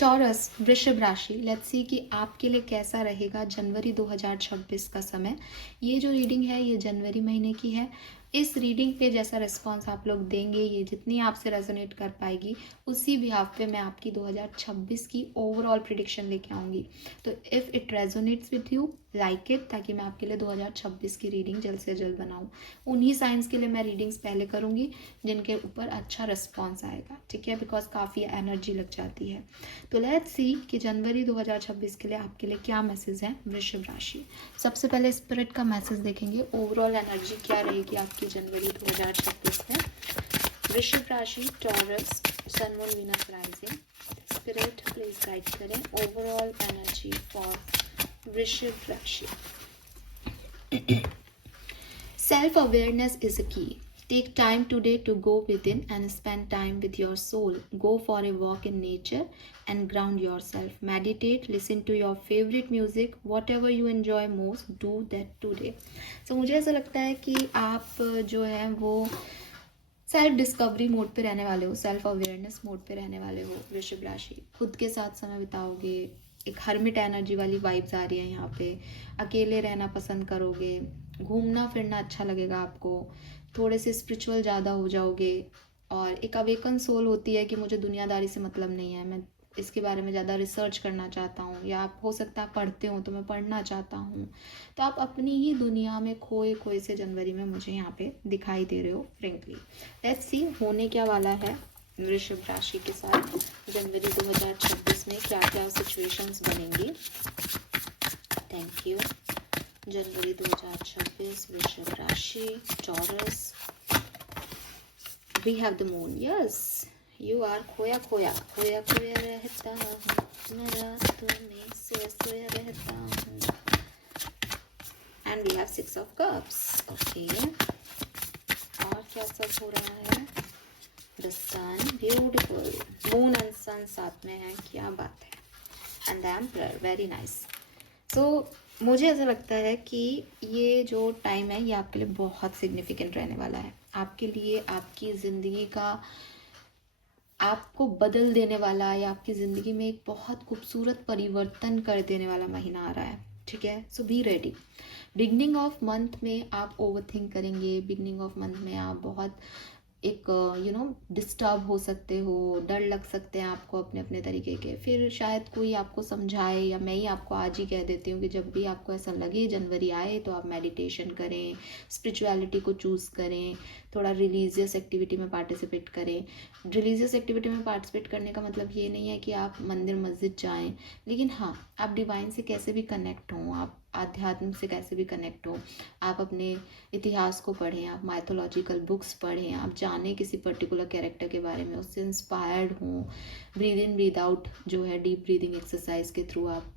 Taurus, वृषभ राशि, let's see कि आपके लिए कैसा रहेगा जनवरी 2026 का समय। ये जो रीडिंग है ये जनवरी महीने की है। इस रीडिंग पे जैसा रिस्पॉन्स आप लोग देंगे, ये जितनी आपसे रेजोनेट कर पाएगी, उसी बिहाफ पे मैं आपकी 2026 की ओवरऑल प्रिडिक्शन लेके आऊँगी। तो if it resonates with you, like it, ताकि मैं आपके लिए 2026 की रीडिंग जल्द से जल्द बनाऊँ। उन्हीं साइंस के लिए मैं रीडिंग्स पहले करूँगी जिनके ऊपर अच्छा रिस्पॉन्स आएगा, ठीक है, बिकॉज काफ़ी एनर्जी लग जाती है। तो लेट्स सी कि जनवरी 2026 के लिए आपके लिए क्या मैसेज है वृषभ राशि। सबसे पहले स्पिरिट का मैसेज देखेंगे, ओवरऑल एनर्जी क्या रहेगी आपकी जनवरी 2026 में। वृषभ राशि, Taurus, sun moon Venus rising, spirit please guide करें ओवरऑल एनर्जी फॉर वृषभ राशि। सेल्फ अवेयरनेस इज अ की. Take time today to go within and spend time with your soul. Go for a walk in nature and ground yourself. Meditate, listen to your favorite music, whatever you enjoy most, do that today. So मुझे ऐसा लगता है कि आप जो है वो self discovery mode पे रहने वाले हो, सेल्फ अवेयरनेस मोड पे रहने वाले हो वृषभ राशि। खुद के साथ समय बिताओगे, एक हर्मिट एनर्जी वाली वाइब्स आ रही है यहाँ पे। अकेले रहना पसंद करोगे, घूमना फिरना अच्छा लगेगा आपको, थोड़े से स्पिरिचुअल ज़्यादा हो जाओगे। और एक अवेकन सोल होती है कि मुझे दुनियादारी से मतलब नहीं है, मैं इसके बारे में ज़्यादा रिसर्च करना चाहता हूँ, या आप हो सकता है आप पढ़ते हो तो मैं पढ़ना चाहता हूँ। तो आप अपनी ही दुनिया में खोए खोए से जनवरी में मुझे यहाँ पे दिखाई दे रहे हो फ्रेंकली। लेट्स सी होने क्या वाला है वृषभ राशि के साथ जनवरी 2026 में, क्या क्या सिचुएशंस बनेंगी। Thank you. जनवरी 2026 वृषभ राशि, Taurus, we have the moon, yes you are खोया खोया खोया खोया रहता हूँ मैं रातों में सोया रहता हूँ। And we have 6 of cups, okay. और क्या सब हो रहा है, the sun, beautiful, moon and sun साथ में है, क्या बात है। And the emperor, very nice. So मुझे ऐसा लगता है कि ये जो टाइम है ये आपके लिए बहुत सिग्निफिकेंट रहने वाला है। आपके लिए आपकी ज़िंदगी का, आपको बदल देने वाला, या आपकी ज़िंदगी में एक बहुत खूबसूरत परिवर्तन कर देने वाला महीना आ रहा है, ठीक है। So be ready. Beginning of month में आप ओवर थिंक करेंगे, बिगनिंग ऑफ मंथ में आप बहुत एक डिस्टर्ब हो सकते हो, डर लग सकते हैं आपको अपने अपने तरीके के। फिर शायद कोई आपको समझाए, या मैं ही आपको आज ही कह देती हूँ कि जब भी आपको ऐसा लगे जनवरी आए तो आप मेडिटेशन करें, स्पिरिचुअलिटी को चूज़ करें, थोड़ा रिलीजियस एक्टिविटी में पार्टिसिपेट करें। रिलीजियस एक्टिविटी में पार्टिसिपेट करने का मतलब ये नहीं है कि आप मंदिर मस्जिद जाएं, लेकिन हाँ, आप डिवाइन से कैसे भी कनेक्ट हों, आप आध्यात्म से कैसे भी कनेक्ट हो, आप अपने इतिहास को पढ़ें, आप माइथोलॉजिकल बुक्स पढ़ें, आप जानें किसी पर्टिकुलर कैरेक्टर के बारे में, उससे इंस्पायर्ड हों। ब्रीद इन ब्रीद आउट जो है डीप ब्रीदिंग एक्सरसाइज के थ्रू आप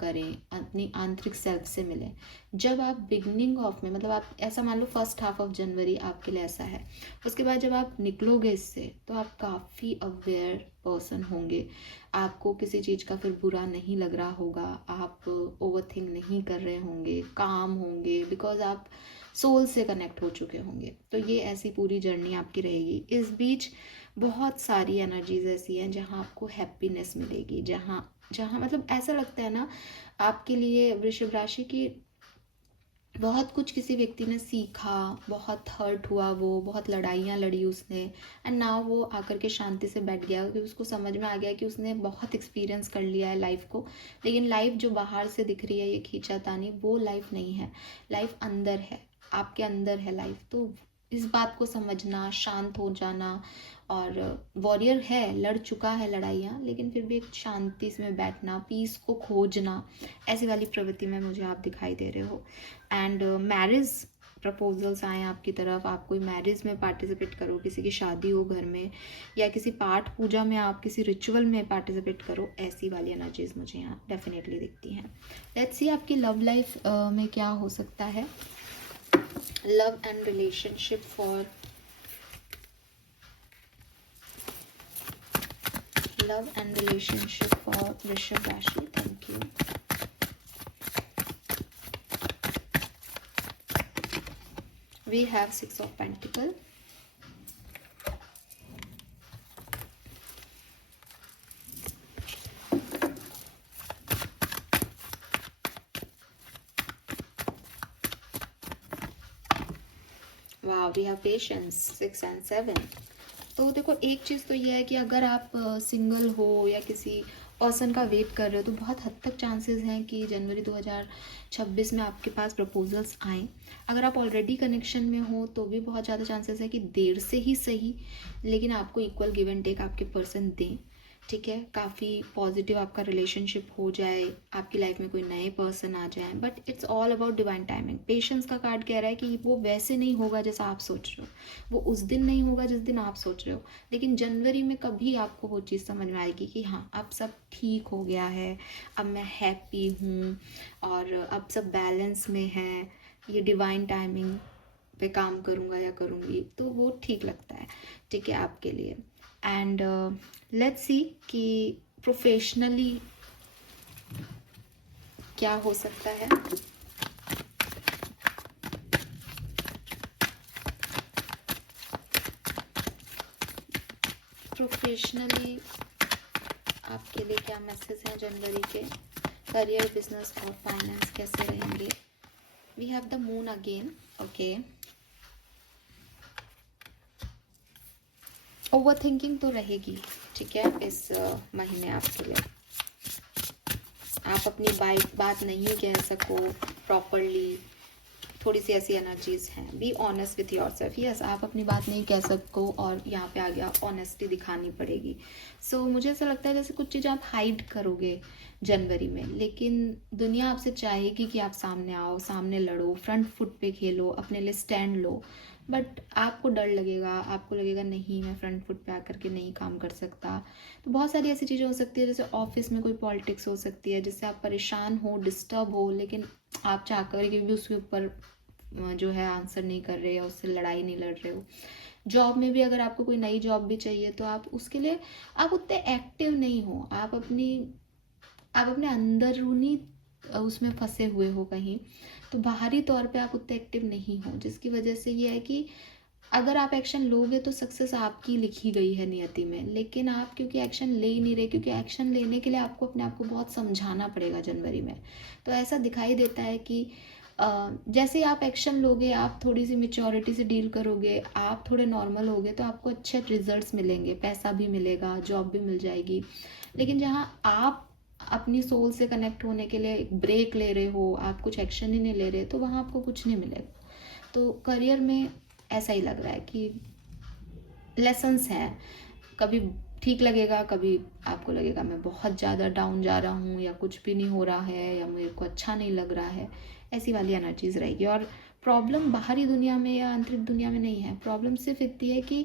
करें, अपनी आंतरिक सेल्फ से मिलें। जब आप बिगनिंग ऑफ में, मतलब आप ऐसा मान लो फर्स्ट हाफ ऑफ जनवरी आपके लिए ऐसा है, उसके बाद जब आप निकलोगे इससे तो आप काफ़ी अवेयर पर्सन होंगे, आपको किसी चीज़ का फिर बुरा नहीं लग रहा होगा, आप ओवर थिंक नहीं कर रहे होंगे, काम होंगे, बिकॉज आप सोल से कनेक्ट हो चुके होंगे। तो ये ऐसी पूरी जर्नी आपकी रहेगी। इस बीच बहुत सारी एनर्जीज ऐसी हैं जहाँ आपको हैप्पीनेस मिलेगी, जहाँ जहाँ मतलब ऐसा लगता है ना आपके लिए वृषभ राशि की, बहुत कुछ किसी व्यक्ति ने सीखा, बहुत हर्ट हुआ, वो बहुत लड़ाइयाँ लड़ी उसने, एंड नाउ वो आकर के शांति से बैठ गया क्योंकि उसको समझ में आ गया कि उसने बहुत एक्सपीरियंस कर लिया है लाइफ को। लेकिन लाइफ जो बाहर से दिख रही है ये खींचातानी, वो लाइफ नहीं है, लाइफ अंदर है, आपके अंदर है लाइफ। तो इस बात को समझना, शांत हो जाना, और वॉरियर है, लड़ चुका है लड़ाइयाँ, लेकिन फिर भी एक शांति में बैठना, पीस को खोजना, ऐसी वाली प्रवृत्ति में मुझे आप दिखाई दे रहे हो। एंड मैरिज प्रपोजल्स आए आपकी तरफ, आप कोई मैरिज में पार्टिसिपेट करो, किसी की शादी हो घर में, या किसी पाठ पूजा में आप किसी रिचुअल में पार्टिसिपेट करो, ऐसी वाली एनर्जीज मुझे यहाँ डेफिनेटली दिखती हैं। लेट्स सी आपकी लव लाइफ में क्या हो सकता है। Love and relationship for love and relationship for Vrishabh Rashi. Thank you. We have 6 of Pentacles. We have patience 6 and 7। तो देखो एक चीज़ तो ये है कि अगर आप सिंगल हो या किसी पर्सन का वेट कर रहे हो तो बहुत हद तक चांसेस हैं कि जनवरी 2026 में आपके पास प्रपोजल्स आएँ। अगर आप ऑलरेडी कनेक्शन में हो तो भी बहुत ज़्यादा चांसेस है कि देर से ही सही, लेकिन आपको इक्वल गिव एंड टेक आपके पर्सन दें। ठीक है, काफ़ी पॉजिटिव आपका रिलेशनशिप हो जाए, आपकी लाइफ में कोई नए पर्सन आ जाए, but it's all about divine timing. Patience का कार्ड कह रहा है कि वो वैसे नहीं होगा जैसा आप सोच रहे हो, वो उस दिन नहीं होगा जिस दिन आप सोच रहे हो, लेकिन जनवरी में कभी आपको वो चीज़ समझ में आएगी कि हाँ अब सब ठीक हो गया है, अब मैं हैप्पी हूँ और अब सब बैलेंस में है, ये डिवाइन टाइमिंग पे काम करूँगा या करूँगी, तो वो ठीक लगता है। ठीक है आपके लिए। एंड लेट्स सी कि प्रोफेशनली क्या हो सकता है। प्रोफेशनली आपके लिए क्या मैसेज है जनवरी के, करियर, बिजनेस और फाइनेंस कैसे रहेंगे। We have the moon again. Okay, overthinking तो रहेगी, ठीक है, इस महीने आपके लिए। आप अपनी बात नहीं कह सको प्रॉपरली, थोड़ी सी ऐसी एनर्जीज हैं। Be honest with your self. Yes, आप अपनी बात नहीं कह सको और यहाँ पे आ गया ऑनेस्टी दिखानी पड़ेगी। सो मुझे ऐसा लगता है जैसे कुछ चीज़ आप हाइड करोगे जनवरी में, लेकिन दुनिया आपसे चाहेगी कि आप सामने आओ, सामने लड़ो, फ्रंट फुट पे खेलो, अपने लिए स्टैंड लो, बट आपको डर लगेगा, आपको लगेगा नहीं मैं फ्रंट फुट पे आकर के नहीं काम कर सकता। तो बहुत सारी ऐसी चीज़ें हो सकती है, जैसे ऑफिस में कोई पॉलिटिक्स हो सकती है जिससे आप परेशान हो, डिस्टर्ब हो, लेकिन आप चाह कर के भी उसके ऊपर जो है आंसर नहीं कर रहे हो, उससे लड़ाई नहीं लड़ रहे हो। जॉब में भी अगर आपको कोई नई जॉब भी चाहिए तो आप उसके लिए आप उतने एक्टिव नहीं हो, आप अपने अंदरूनी उसमें फंसे हुए हो कहीं, तो बाहरी तौर पे आप उतने एक्टिव नहीं हो, जिसकी वजह से ये है कि अगर आप एक्शन लोगे तो सक्सेस आपकी लिखी गई है नियति में, लेकिन आप क्योंकि एक्शन ले ही नहीं रहे, क्योंकि एक्शन लेने के लिए आपको अपने आप को बहुत समझाना पड़ेगा जनवरी में। तो ऐसा दिखाई देता है कि जैसे आप एक्शन लोगे, आप थोड़ी सी मेच्योरिटी से डील करोगे, आप थोड़े नॉर्मल होगे, तो आपको अच्छे रिजल्ट्स मिलेंगे, पैसा भी मिलेगा, जॉब भी मिल जाएगी। लेकिन जहाँ आप अपनी सोल से कनेक्ट होने के लिए एक ब्रेक ले रहे हो, आप कुछ एक्शन ही नहीं ले रहे, तो वहाँ आपको कुछ नहीं मिलेगा। तो करियर में ऐसा ही लग रहा है कि लेसन्स हैं, कभी ठीक लगेगा, कभी आपको लगेगा मैं बहुत ज़्यादा डाउन जा रहा हूँ या कुछ भी नहीं हो रहा है या मेरे को अच्छा नहीं लग रहा है, ऐसी वाली एनर्जीज रहेगी। और प्रॉब्लम बाहरी दुनिया में या आंतरिक दुनिया में नहीं है, प्रॉब्लम सिर्फ इतनी है कि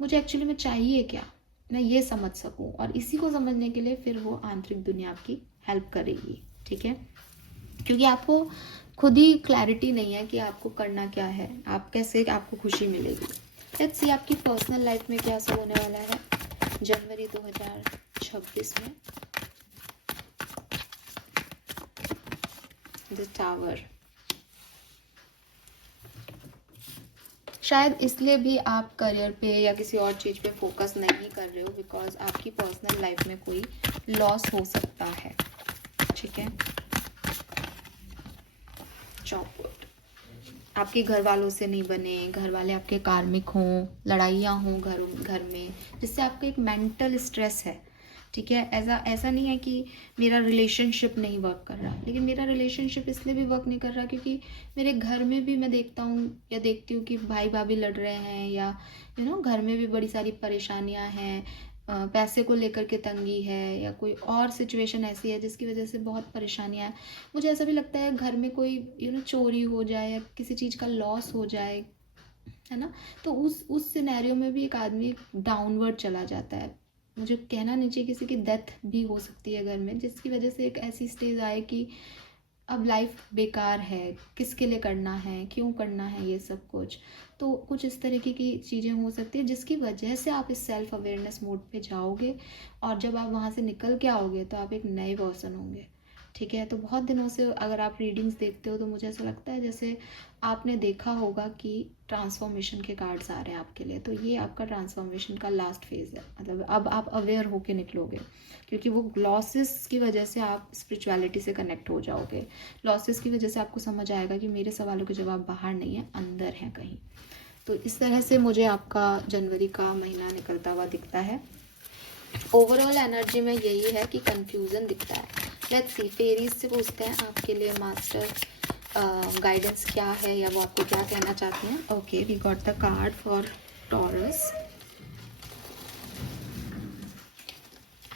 मुझे एक्चुअली में चाहिए क्या, मैं ये समझ सकूँ, और इसी को समझने के लिए फिर वो आंतरिक दुनिया आपकी हेल्प करेगी। ठीक है, क्योंकि आपको खुद ही क्लैरिटी नहीं है कि आपको करना क्या है, आप कैसे आपको खुशी मिलेगी। लेट्स सी आपकी पर्सनल लाइफ में क्या सब होने वाला है जनवरी 2026 में। द टावर, शायद इसलिए भी आप करियर पे या किसी और चीज़ पे फोकस नहीं कर रहे हो, बिकॉज आपकी पर्सनल लाइफ में कोई लॉस हो सकता है। ठीक है, चौपट, आपके घर वालों से नहीं बने, घर वाले आपके कार्मिक हों, लड़ाइयाँ हों घर में, जिससे आपको एक मेंटल स्ट्रेस है। ठीक है, ऐसा नहीं है कि मेरा रिलेशनशिप नहीं वर्क कर रहा, लेकिन मेरा रिलेशनशिप इसलिए भी वर्क नहीं कर रहा क्योंकि मेरे घर में भी मैं देखता हूँ या देखती हूँ कि भाई भाभी लड़ रहे हैं, या घर में भी बड़ी सारी परेशानियाँ हैं, पैसे को लेकर के तंगी है, या कोई और सिचुएशन ऐसी है जिसकी वजह से बहुत परेशानियाँ हैं। मुझे ऐसा भी लगता है घर में कोई चोरी हो जाए या किसी चीज़ का लॉस हो जाए, है ना, तो उस सिनेरियो में भी एक आदमी डाउनवर्ड चला जाता है। मुझे कहना नहीं चाहिए, किसी की डेथ भी हो सकती है घर में, जिसकी वजह से एक ऐसी स्टेज आए कि अब लाइफ बेकार है, किसके लिए करना है, क्यों करना है ये सब कुछ। तो कुछ इस तरीके की चीज़ें हो सकती है जिसकी वजह से आप इस सेल्फ अवेयरनेस मोड पे जाओगे, और जब आप वहाँ से निकल के आओगे तो आप एक नए पर्सन होंगे। ठीक है, तो बहुत दिनों से अगर आप रीडिंग्स देखते हो तो मुझे ऐसा लगता है जैसे आपने देखा होगा कि ट्रांसफॉर्मेशन के कार्ड्स आ रहे हैं आपके लिए, तो ये आपका ट्रांसफॉर्मेशन का लास्ट फेज़ है। मतलब अब आप अवेयर होके निकलोगे, क्योंकि वो लॉसेस की वजह से आप स्पिरिचुअलिटी से कनेक्ट हो जाओगे। लॉसेस की वजह से आपको समझ आएगा कि मेरे सवालों के जवाब बाहर नहीं है, अंदर हैं कहीं। तो इस तरह से मुझे आपका जनवरी का महीना निकलता हुआ दिखता है। ओवरऑल एनर्जी में यही है कि कंफ्यूजन दिखता है। लेट्स सी, फेरीज से पूछते हैं आपके लिए मास्टर गाइडेंस क्या है, या वो आपको क्या कहना चाहते हैं। Okay, we got the card for Taurus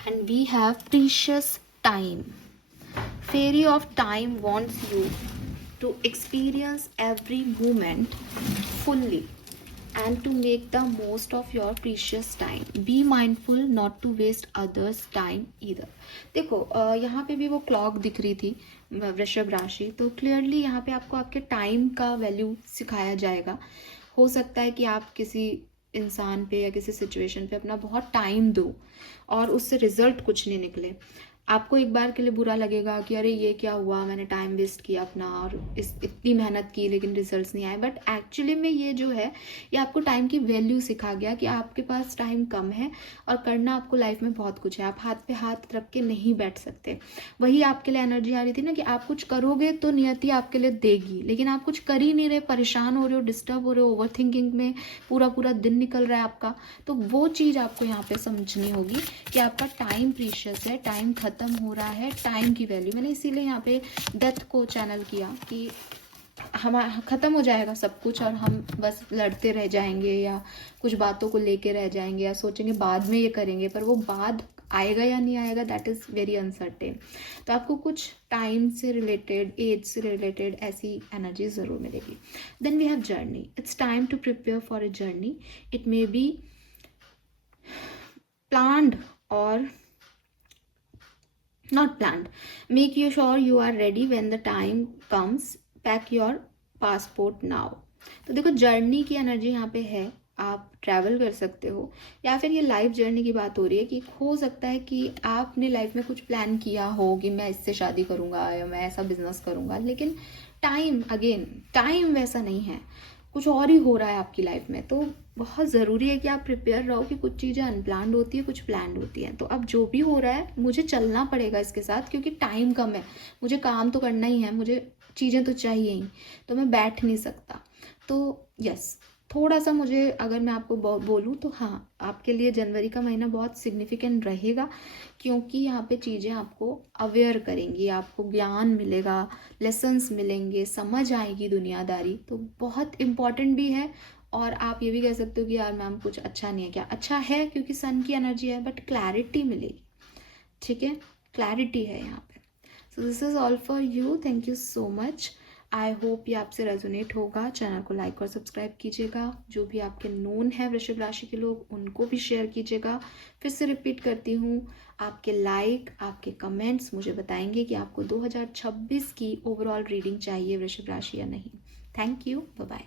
and we have precious time. Fairy of time wants you to experience every moment fully and to make the most of your precious time. Be mindful not to waste others time either. देखो यहाँ पे भी वो clock दिख रही थी वृषभ राशि, तो क्लियरली यहाँ पे आपको आपके टाइम का वैल्यू सिखाया जाएगा। हो सकता है कि आप किसी इंसान पे या किसी सिचुएशन पे अपना बहुत टाइम दो और उससे रिजल्ट कुछ नहीं निकले। आपको एक बार के लिए बुरा लगेगा कि अरे ये क्या हुआ, मैंने टाइम वेस्ट किया अपना और इतनी मेहनत की लेकिन रिजल्ट्स नहीं आए। बट एक्चुअली में ये जो है, ये आपको टाइम की वैल्यू सिखा गया कि आपके पास टाइम कम है और करना आपको लाइफ में बहुत कुछ है। आप हाथ पे हाथ रख के नहीं बैठ सकते। वही आपके लिए एनर्जी आ रही थी ना कि आप कुछ करोगे तो नियति आपके लिए देगी, लेकिन आप कुछ कर ही नहीं रहे, परेशान हो रहे हो, डिस्टर्ब हो रहे हो, ओवर थिंकिंग में पूरा पूरा दिन निकल रहा है आपका। तो वो चीज़ आपको यहाँ पे समझनी होगी कि आपका टाइम प्रीशियस है, टाइम खत्म हो रहा है, टाइम की वैल्यू। मैंने इसीलिए यहाँ पे डेथ को चैनल किया कि हम ख़त्म हो जाएगा सब कुछ और हम बस लड़ते रह जाएंगे या कुछ बातों को लेके रह जाएंगे या सोचेंगे बाद में ये करेंगे, पर वो बाद आएगा या नहीं आएगा, दैट इज़ वेरी अनसर्टेन। तो आपको कुछ टाइम से रिलेटेड, एज से रिलेटेड ऐसी एनर्जी ज़रूर मिलेगी। Then we have journey. It's time to prepare for a journey. It may be planned or not planned. Make you sure you are ready when the time comes. Pack your passport now. तो देखो journey की energy यहाँ पे है, आप travel कर सकते हो या फिर ये लाइफ जर्नी की बात हो रही है कि हो सकता है कि आपने लाइफ में कुछ प्लान किया हो कि मैं इससे शादी करूँगा या मैं ऐसा बिजनेस करूँगा, लेकिन टाइम वैसा नहीं है, कुछ और ही हो रहा है आपकी लाइफ में। तो बहुत ज़रूरी है कि आप प्रिपेयर रहो कि कुछ चीज़ें अनप्लान्ड होती है, कुछ प्लान्ड होती हैं। तो अब जो भी हो रहा है मुझे चलना पड़ेगा इसके साथ, क्योंकि टाइम कम है, मुझे काम तो करना ही है, मुझे चीज़ें तो चाहिए ही, तो मैं बैठ नहीं सकता। तो यस, थोड़ा सा मुझे अगर मैं आपको बोलूँ तो हाँ, आपके लिए जनवरी का महीना बहुत सिग्निफिकेंट रहेगा, क्योंकि यहाँ पे चीज़ें आपको अवेयर करेंगी, आपको ज्ञान मिलेगा, लेसन्स मिलेंगे, समझ आएगी दुनियादारी। तो बहुत इम्पॉर्टेंट भी है। और आप ये भी कह सकते हो कि यार मैम कुछ अच्छा नहीं है क्या? अच्छा है, क्योंकि सन की एनर्जी है, बट क्लैरिटी मिलेगी। ठीक है, क्लैरिटी है यहाँ पे। So this is all for you. Thank you so much. I hope ये आपसे रेजोनेट होगा। चैनल को लाइक और सब्सक्राइब कीजिएगा। जो भी आपके नोन है वृषभ राशि के लोग, उनको भी शेयर कीजिएगा। फिर से रिपीट करती हूँ, आपके लाइक, आपके कमेंट्स मुझे बताएंगे कि आपको 2026 की ओवरऑल रीडिंग चाहिए वृषभ राशि या नहीं। Thank you, bye bye.